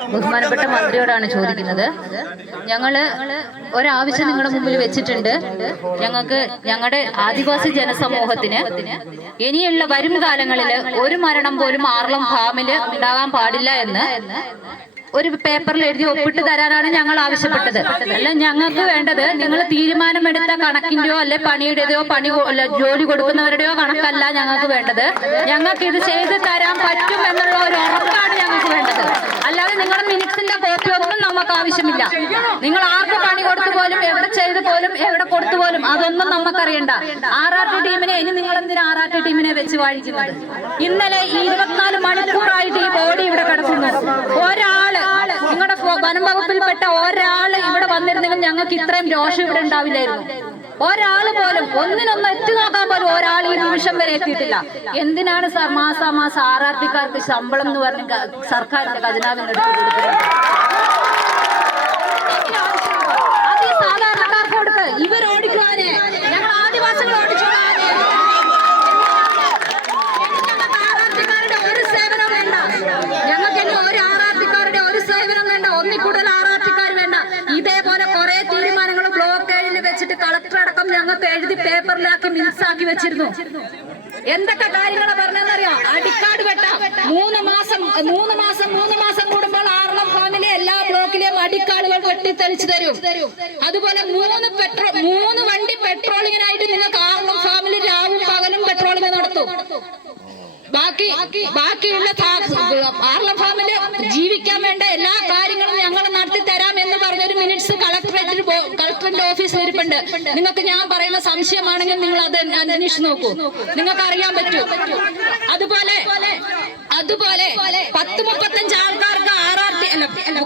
ബഹുമാനപ്പെട്ട മന്ത്രിയോടാണ് ചോദിക്കുന്നത്. ഞങ്ങള് ഒരാവശ്യം നിങ്ങളുടെ മുമ്പിൽ വെച്ചിട്ടുണ്ട്. ഞങ്ങളുടെ ആദിവാസി ജനസമൂഹത്തിന് ഇനിയുള്ള വരും കാലങ്ങളിൽ ഒരു മരണം പോലും ആർളം ഫാമില് ഉണ്ടാകാൻ പാടില്ല എന്ന് ഒരു പേപ്പറിൽ എഴുതി ഒപ്പിട്ട് തരാനാണ് ഞങ്ങൾ ആവശ്യപ്പെട്ടത്. അല്ല, ഞങ്ങൾക്ക് വേണ്ടത് നിങ്ങൾ തീരുമാനമെടുത്ത കണക്കിന്റെയോ അല്ലെ പണിയുടേതോ ജോലി കൊടുക്കുന്നവരുടെയോ കണക്കല്ല ഞങ്ങൾക്ക് വേണ്ടത്. ഞങ്ങൾക്ക് ഇത് ചെയ്ത് തരാൻ പറ്റും എന്നുള്ള ഒരു ഉറപ്പാണ് ഞങ്ങൾക്ക് വേണ്ടത്. അല്ലാതെ നിങ്ങളുടെ മിനിറ്റ്സിന്റെ കോപ്പി ഒന്നും നമുക്ക് ആവശ്യമില്ല. നിങ്ങൾ ആർക്ക് പണി കൊടുത്തു പോലും, എവിടെ ചെയ്തു പോലും, എവിടെ കൊടുത്തു പോലും അതൊന്നും നമുക്കറിയണ്ട. RRT ടീമിനെ ഇനി നിങ്ങൾ എന്തിനാ RRT ടീമിനെ വെച്ച് വാഴിക്കുന്നത്? ഇന്നലെ 24 മണിക്കൂറായിട്ട് ഈ ബോഡി ഇവിടെ കിടക്കുന്നു. ഒരാള് നിങ്ങളുടെ വനം വകുപ്പിൽപ്പെട്ട ഒരാള് ഇവിടെ വന്നിരുന്നെങ്കിൽ ഞങ്ങൾക്ക് ഇത്രയും രോഷം ഇവിടെ ഉണ്ടാവില്ലായിരുന്നു. ഒരാള് പോലും ഒന്നിനൊന്ന് എത്തി നോക്കാൻ പോലും ഒരാൾ ഈ നിമിഷം വരെ എത്തിയിട്ടില്ല. എന്തിനാണ് മാസം RRTക്കാർക്ക് ശമ്പളം എന്ന് പറഞ്ഞ് സർക്കാരിന്റെ ഖജനാവിന് എടുത്ത് കൊടുക്കുന്നത്? അത് ഈ സാധാരണക്കാർക്ക് കൊടുക്ക്. ഇവരോടിക്കുവാന് ഞങ്ങൾ ആദിവാസികൾ ഓടിച്ചോളാന് RRTക്കാരുടെ ഒരു സേവനം വേണ്ട. ഞങ്ങൾക്ക് ഇനി ഒരു RRTക്കാരുടെ ഒരു സേവനം വേണ്ട. ഒന്നിൽ കൂടുതൽ RRTക്കാർ വേണ്ട. ഇതേപോലെ കുറെ തീരുമാനങ്ങൾ ബ്ലോക്ക് ഏഴിൽ വെച്ചിട്ട് കളക്ടർ അടക്കം ഞങ്ങൾക്ക് എഴുതി പേപ്പറിലാക്കി മിൻസാക്കി വെച്ചിരുന്നു. എന്തൊക്കെ കാര്യങ്ങളാണ് പറഞ്ഞതെന്നറിയാം? അടിക്കാട് വെട്ടാം. 3 മാസം കൂടുമ്പോൾ ആർളം ഫാമിലെ എല്ലാ ബ്ലോക്കിലെയും അടിക്കാടുകൾ വെട്ടിത്തെളിച്ചു തരും. അതുപോലെ 3 വണ്ടി പെട്രോളിങ്ങിനായിട്ട് നിങ്ങൾക്ക് ആർളം ഫാമിലി രാവും പകലും പെട്രോളിംഗ് നടത്തും. ബാക്കിയുള്ള ആർളം ഫാമില് ജീവിക്കാൻ വേണ്ട എല്ലാ കാര്യങ്ങളും ഞങ്ങൾ നടത്തി തരാം എന്ന് പറഞ്ഞൊരു മിനിറ്റ്സ് കളക്ടറിന്റെ ഓഫീസിൽ ഇരിപ്പുണ്ട്. നിങ്ങൾക്ക് ഞാൻ പറയുന്ന സംശയമാണെങ്കിൽ നിങ്ങൾ അത് അന്വേഷിച്ച് നോക്കൂ, നിങ്ങൾക്ക് അറിയാൻ പറ്റും. അതുപോലെ 10-35 ആൾക്കാർക്ക് RRT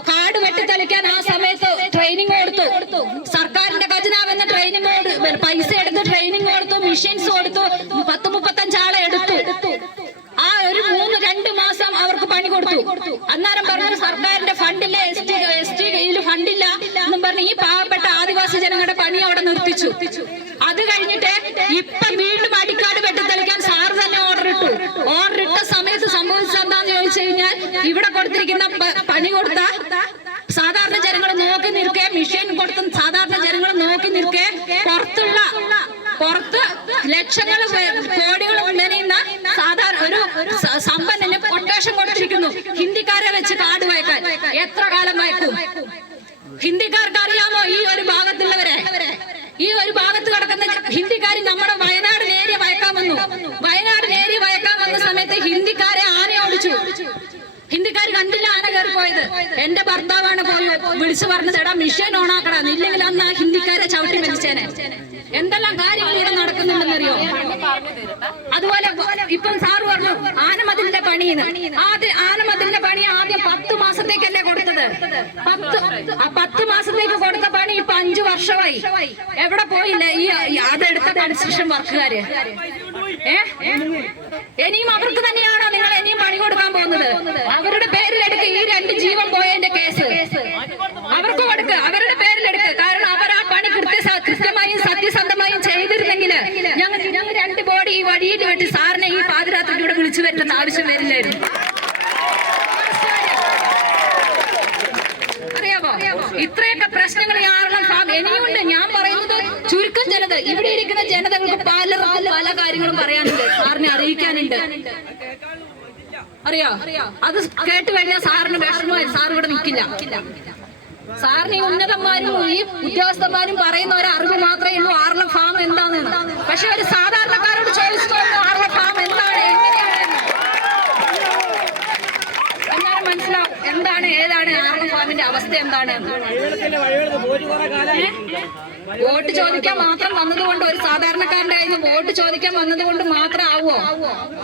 കാട് വെട്ടിത്തെളിക്കാൻ ആ സമയത്ത് ട്രെയിനിങ് കൊടുത്തു. സർക്കാരിന്റെ ഖജനാവെന്ന ട്രെയിനിങ് പൈസ എടുത്ത് ട്രെയിനിങ് കൊടുത്തു, മെഷീൻസ് കൊടുത്തു. 10-35 ആളെ എടുത്തു. ആ ഒരു 2 മാസം അവർക്ക് പണി കൊടുത്തു. അന്നേരം പറഞ്ഞു സർക്കാരിന്റെ ഫണ്ടില്ല, ST കയ്യിൽ ഫണ്ടില്ല എന്നും പറഞ്ഞ് ഈ പാവപ്പെട്ട ആദിവാസി ജനങ്ങളുടെ പണി അവിടെ നിർത്തിച്ചു. അത് കഴിഞ്ഞിട്ട് ഇപ്പൊ വീണ്ടും അടിക്കാട് വെട്ടിത്തെളിക്കാൻ സാർ തന്നെ ഓർഡർ ഇട്ട സമയത്ത് സംഭവിച്ചത് എന്താന്ന് ചോദിച്ചു കഴിഞ്ഞാൽ, ഇവിടെ കൊടുത്തിരിക്കുന്ന പണി കൊടുത്ത സാധാരണ ജനങ്ങൾ നോക്കി നിൽക്കെ, മെഷീൻ കൊടുത്ത സാധാരണ ജനങ്ങൾ നോക്കി നിൽക്കെ, പുറത്ത് ലക്ഷങ്ങൾ കോടികൾ ഉണ്ടെന്ന സാധാരണ ഒരു സമ്പന്നന് കൊട്ടേഷൻ കൊടുത്തിരിക്കുന്നു ഹിന്ദിക്കാരെ വെച്ച് കാട് വയ്ക്കാൻ. എത്ര കാലം വയ്ക്കും? ഹിന്ദിക്കാർക്ക് അറിയാമോ ഈ ഒരു ഭാഗത്തുള്ളവരെ? ഈ ഒരു ഭാഗത്ത് കിടക്കുന്ന ഹിന്ദിക്കാർ നമ്മുടെ വയനാട് ഏരിയ വയ്ക്കാൻ വന്ന സമയത്ത് ഹിന്ദിക്കാരെ ആന ഓടിച്ചു. ഹിന്ദിക്കാർ കണ്ടില്ല ആന കയറി പോയത്. എന്റെ ഭർത്താവാണ് പോയി വിളിച്ചു പറഞ്ഞത്, എടാ മിഷീൻ ഓണാക്കണം, ഇല്ലെങ്കിൽ അന്ന് ആ ഹിന്ദിക്കാരെ ചവിട്ടി വലിച്ചേനെ. എന്തെല്ലാം കാര്യങ്ങൾ ഇവിടെ നടക്കുന്നുണ്ടെന്നറിയോ? അതുപോലെ ഇപ്പം സാറ് പറഞ്ഞു ആനമതിലിന്റെ പണിന്ന്. ആനമതിലിന്റെ പണി ആദ്യം 10 മാസത്തേക്കല്ലേ കൊടുത്തത്? 10 മാസത്തേക്ക് കൊടുത്ത പണി ഇപ്പൊ 5 വർഷമായി. എവിടെ പോയില്ലേ ഈ അതെടുത്ത കൺസ്ട്രക്ഷൻ വർക്കുകാര്? ഇനിയും അവർക്ക് തന്നെയാണോ നിങ്ങൾ ഇനിയും പണി കൊടുക്കാൻ പോകുന്നത്? അവരുടെ പേരിലെടുക്ക് ഈ 2 ജീവൻ പോയതിന്റെ കേസ് അവർക്ക് കൊടുക്ക്, അവരുടെ പേരിലെടുക്ക്. കാരണം അവർ ആ പണി കൃത്യമായും സത്യസന്ധമായും ചെയ്തിരുന്നെങ്കിൽ ഞങ്ങൾ 2 ബോഡി ഈ വഴിയിൽ വെട്ടി സാറിനെ ഈ പാതിരാത്രിക്ക് ഇവിടെ വിളിച്ചു വരുന്ന ആവശ്യം വരില്ലായിരുന്നു. അറിയാമോ? ഇത്രയൊക്കെ പ്രശ്നങ്ങൾ ഇനിയുണ്ട്. ഞാൻ പറയുന്നത് ചുരുക്കം ജനത, ഇവിടെ ഇരിക്കുന്ന ജനതകൾക്ക് പല കാര്യങ്ങളും പറയാനുണ്ട്, സാറിനെ അറിയിക്കാനുണ്ട്. അറിയാം, അത് കേട്ട് കഴിഞ്ഞാൽ സാറിന് വിഷമമായി, സാർ ഇവിടെ നിൽക്കില്ല. സാറിന് ഈ ഉന്നതന്മാരും ഈ ഉദ്യോഗസ്ഥന്മാരും പറയുന്ന ഒരു അറിവ് മാത്രമേ ഉള്ളൂ ആർളം ഫാം എന്താണെന്ന്. പക്ഷെ ഒരു സാധാരണക്കാരോട് ചോദിച്ചു നോക്കും ആർളം ഫാം എന്താണ്, എന്നാലും മനസ്സിലാവും എന്താണ് ഏതാണ് ആർളം ഫാമിന്റെ അവസ്ഥ എന്താണ്. വോട്ട് ചോദിക്കാൻ മാത്രം വന്നതുകൊണ്ട്, ഒരു സാധാരണക്കാരന്റെ കയ്യിൽ നിന്ന് വോട്ട് ചോദിക്കാൻ വന്നതുകൊണ്ട് മാത്രം ആവുമോ?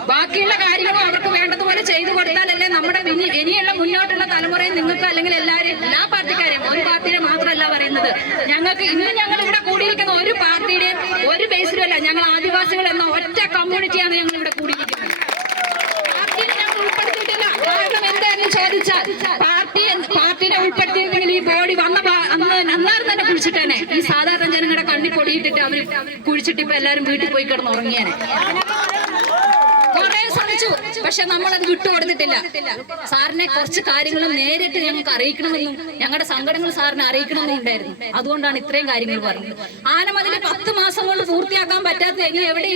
ബാക്കിയുള്ള കാര്യങ്ങളും അവർക്ക് വേണ്ടതുപോലെ ചെയ്തു കൊടുത്താലല്ലേ നമ്മുടെ ഇനിയുള്ള മുന്നോട്ടുള്ള തലമുറയിൽ നിങ്ങൾക്ക്, അല്ലെങ്കിൽ എല്ലാ പാർട്ടിക്കാരെയും, ഒരു പാർട്ടിയെ മാത്രമല്ല പറയുന്നത്. ഞങ്ങൾക്ക് ഇന്ന് ഞങ്ങൾ ഇവിടെ കൂടിയിരിക്കുന്ന ഒരു പാർട്ടിയുടെയും ഒരു ബേസിലും അല്ല. ഞങ്ങൾ ആദിവാസികൾ എന്ന ഒറ്റ കമ്മ്യൂണിറ്റിയാണ് ഞങ്ങൾ ഇവിടെ കൂടിയിരിക്കുന്നത്. പാർട്ടിയെ ഞങ്ങൾ ഉൾപ്പെടുത്തിയിട്ടില്ല. കാരണം എന്താണെന്ന് ചോദിച്ചാൽ പാർട്ടിനെ ഉൾപ്പെടുത്തിയെങ്കിൽ ഈ ബോഡി അന്നേരം തന്നെ കുഴിച്ചിട്ടേനെ. ഈ സാധാരണ ജനങ്ങളുടെ കണ്ണി പൊടിയിട്ടിട്ട് അവർ കുഴിച്ചിട്ട് ഇപ്പൊ എല്ലാരും വീട്ടിൽ പോയി കിടന്ന് ഉറങ്ങിയേനെ. കുറെ ശ്രമിച്ചു, പക്ഷെ നമ്മളത് വിട്ടുകൊടുത്തിട്ടില്ല. സാറിനെ കുറച്ച് കാര്യങ്ങളും നേരിട്ട് ഞങ്ങൾക്ക് അറിയിക്കണമെന്നും ഞങ്ങളുടെ സങ്കടങ്ങൾ സാറിനെ അറിയിക്കണമെന്നും ഉണ്ടായിരുന്നു. അതുകൊണ്ടാണ് ഇത്രയും കാര്യങ്ങൾ പറഞ്ഞത്. ആനമതിൽ 10 മാസം കൊണ്ട് പൂർത്തിയാക്കാൻ പറ്റാത്ത ഇനി എവിടെ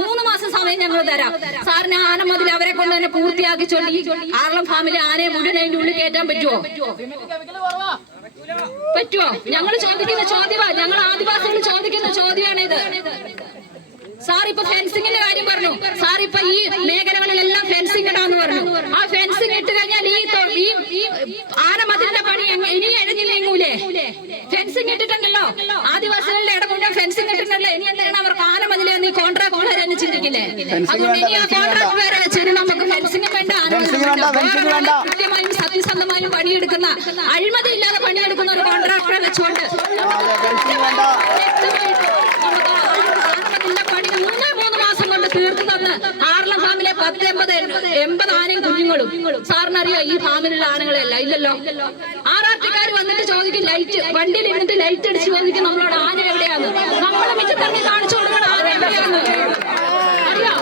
3 മാസം സമയം ഞങ്ങൾ തരാം. സാറിന് ആനമതിൽ അവരെ കൊണ്ട് തന്നെ പൂർത്തിയാക്കിച്ചോണ്ട് ഈ ആർളം ഫാമിലെ ആനയെ മുഴുവൻ അതിന്റെ ഉള്ളിൽ കയറ്റാൻ പറ്റുമോ? ഞങ്ങൾ ചോദിക്കുന്ന ചോദ്യമാണ്, ഞങ്ങൾ ആദിവാസികൾ ചോദിക്കുന്ന ചോദ്യമാണിത്. സാർ ഇപ്പൊ ഫെൻസിങ്ങിന്റെ കാര്യം പറഞ്ഞു. സാർ ഇപ്പൊ ഈ മേഖലകളിലെല്ലാം ഫെൻസിങ് ഇടാന്ന് പറഞ്ഞു. ആ ഫെൻസിങ് ഇട്ട് കഴിഞ്ഞാൽ ഈ ആനമതിലിന്റെ പണി ഇനി എഴുതി നീങ്ങൂലേ? ഫെൻസിങ് ഇട്ടിട്ടുണ്ടല്ലോ, ആദിവാസികളുടെ ഇടം മുഴുവൻ ഫെൻസിങ് ഇട്ടിട്ടുണ്ടല്ലോ. ഇനി എന്താണ് അവർക്ക് ആനമതിലെ നീ കോൺട്രാക്ട് വരെ ചിന്തിക്കില്ലേ? അതുകൊണ്ട് ഇനി ആ കോൺട്രാക്ട് വരെ വെച്ചിട്ട് നമുക്ക് ഫെൻസിങ് വേണ്ട, കൃത്യമായും സത്യസന്ധമായും പണിയെടുക്കുന്ന, അഴിമതി ഇല്ലാതെ പണിയെടുക്കുന്ന ഒരു കോൺട്രാക്ടറെ വെച്ചുകൊണ്ട് തീർത്തു തന്ന് ആർളം ഫാമിലെ 80 ആനയും കുഞ്ഞുങ്ങളും. സാറിനറിയോ ഈ ഫാമിലുള്ള ആനകളെയല്ല? ഇല്ലല്ലോ. ആർആർടിക്കാർ വന്നിട്ട് ചോദിക്കും, ലൈറ്റ് വണ്ടിയിൽ ഇരുന്നിട്ട് ലൈറ്റ് അടിച്ച് ചോദിക്കും നമ്മളോട് ആന എവിടെയാണ്. നമ്മളെ മിച്ചത്തന്നെ കാണിച്ചു കൊടുക്കണം ആന എവിടെയാണ്. അറിയോ?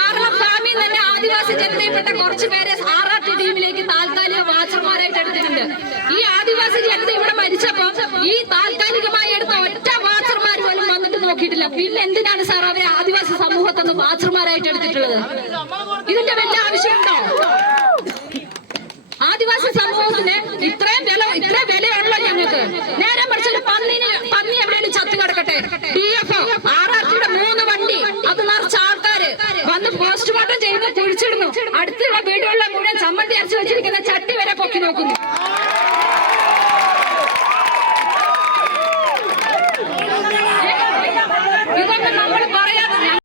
ആർളം ഫാമിൽ തന്നെ ആദിവാസി ജനതയിൽപ്പെട്ട കുറച്ച് പേരെ ആർആർടി ടീമിലേക്ക് താൽക്കാലിക വാച്ചർമാരായിട്ട് എടുത്തിട്ടുണ്ട്. ഈ ആദിവാസി ജനത ഇവിടെ മരിച്ചപ്പോ ഈ താൽക്കാലികമായി എടുത്ത ഒറ്റ വാച്ചർമാർ പോലും വന്നിട്ട് നോക്കിയിട്ടില്ല. പിന്നെ എന്തിനാണ് സാർ അവരെ ആദിവാസി സമൂഹത്തൊന്ന് വാച്ചർമാരായിട്ട് എടുത്തിട്ടുള്ളത്? ഇതിന്റെ വല്ല ആവശ്യമുണ്ടോ? ആദിവാസി സമൂഹത്തിന് ഇത്രയും വിലയുള്ളൂ ഞങ്ങൾക്ക്. നേരെ മറിച്ചൊരു പന്നി എവിടെയും ചത്തു കിടക്കട്ടെ, DFO ആർആർടിയുടെ 3 വണ്ടി അത് നിറച്ച ആൾക്കാര് വന്ന് പോസ്റ്റ്മോർട്ടം ചെയ്യുന്നു, കുഴിച്ചിടുന്നു. അടുത്തുള്ള വീടുകളിലെ മുഴുവൻ ചമ്മന്തി അരച്ചു വെച്ചിരിക്കുന്ന ചട്ടി വരെ പൊക്കി നോക്കുന്നു.